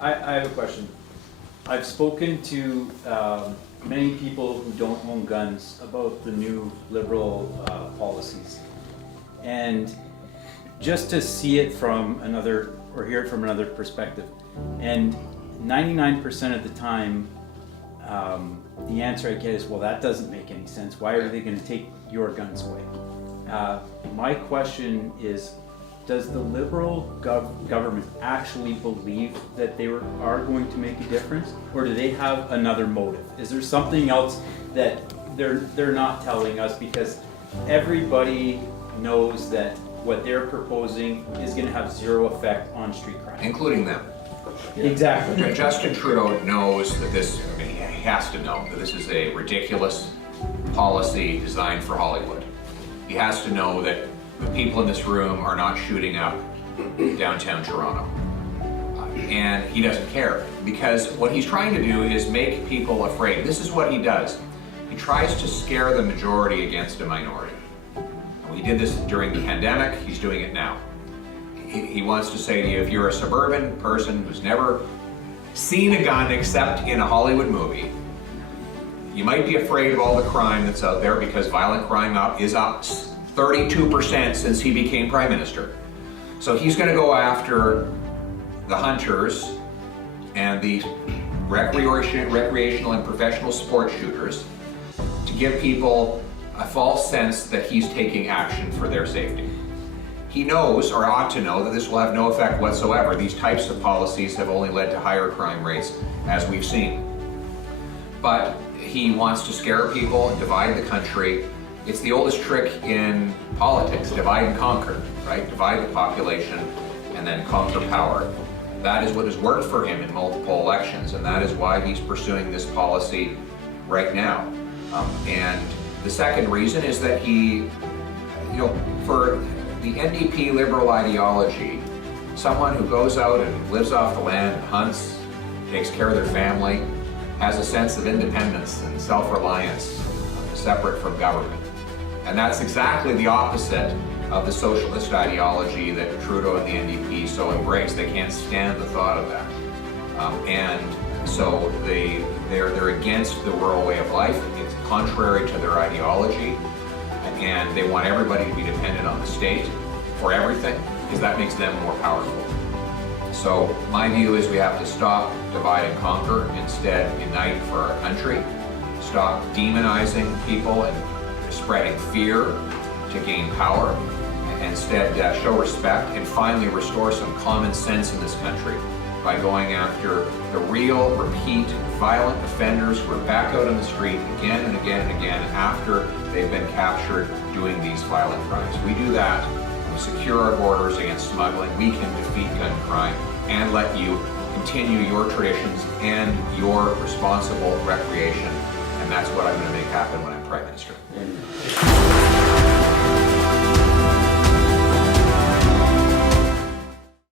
I have a question. I've spoken to many people who don't own guns about the new Liberal policies. And just to see it from another, or hear it from another perspective. And 99% of the time, the answer I get is, well, that doesn't make any sense. Why are they going to take your guns away? My question is, does the Liberal government actually believe that they are going to make a difference, or do they have another motive? Is there something else that they're not telling us? Because everybody knows that what they're proposing is going to have zero effect on street crime, including them. Exactly. Justin Trudeau knows that this, I mean, he has to know that this is a ridiculous policy designed for Hollywood. He has to know that the people in this room are not shooting up downtown Toronto. And he doesn't care, because what he's trying to do is make people afraid. This is what he does. He tries to scare the majority against a minority. He did this during the pandemic, he's doing it now. He wants to say to you, if you're a suburban person who's never seen a gun except in a Hollywood movie, you might be afraid of all the crime that's out there, because violent crime is up 32% since he became Prime Minister. So he's going to go after the hunters and the recreational and professional sport shooters to give people a false sense that he's taking action for their safety. He knows, or ought to know, that this will have no effect whatsoever. These types of policies have only led to higher crime rates, as we've seen. But he wants to scare people and divide the country. It's the oldest trick in politics, divide and conquer, right? Divide the population and then conquer power. That is what has worked for him in multiple elections, and that is why he's pursuing this policy right now. And the second reason is that he, for the NDP Liberal ideology, someone who goes out and lives off the land, hunts, takes care of their family, has a sense of independence and self-reliance separate from government. And that's exactly the opposite of the socialist ideology that Trudeau and the NDP so embrace. They can't stand the thought of that. And so they're against the rural way of life. It's contrary to their ideology. And they want everybody to be dependent on the state for everything, because that makes them more powerful. So my view is we have to stop, divide and conquer, instead unite for our country. Stop demonizing people and spreading fear to gain power. Instead show respect and finally restore some common sense in this country by going after the real, repeat, violent offenders who are back out on the street again and again and again after they've been captured doing these violent crimes. We do that, we secure our borders against smuggling, we can defeat gun crime and let you continue your traditions and your responsible recreation. And that's what I'm going to make happen when I'm Prime Minister.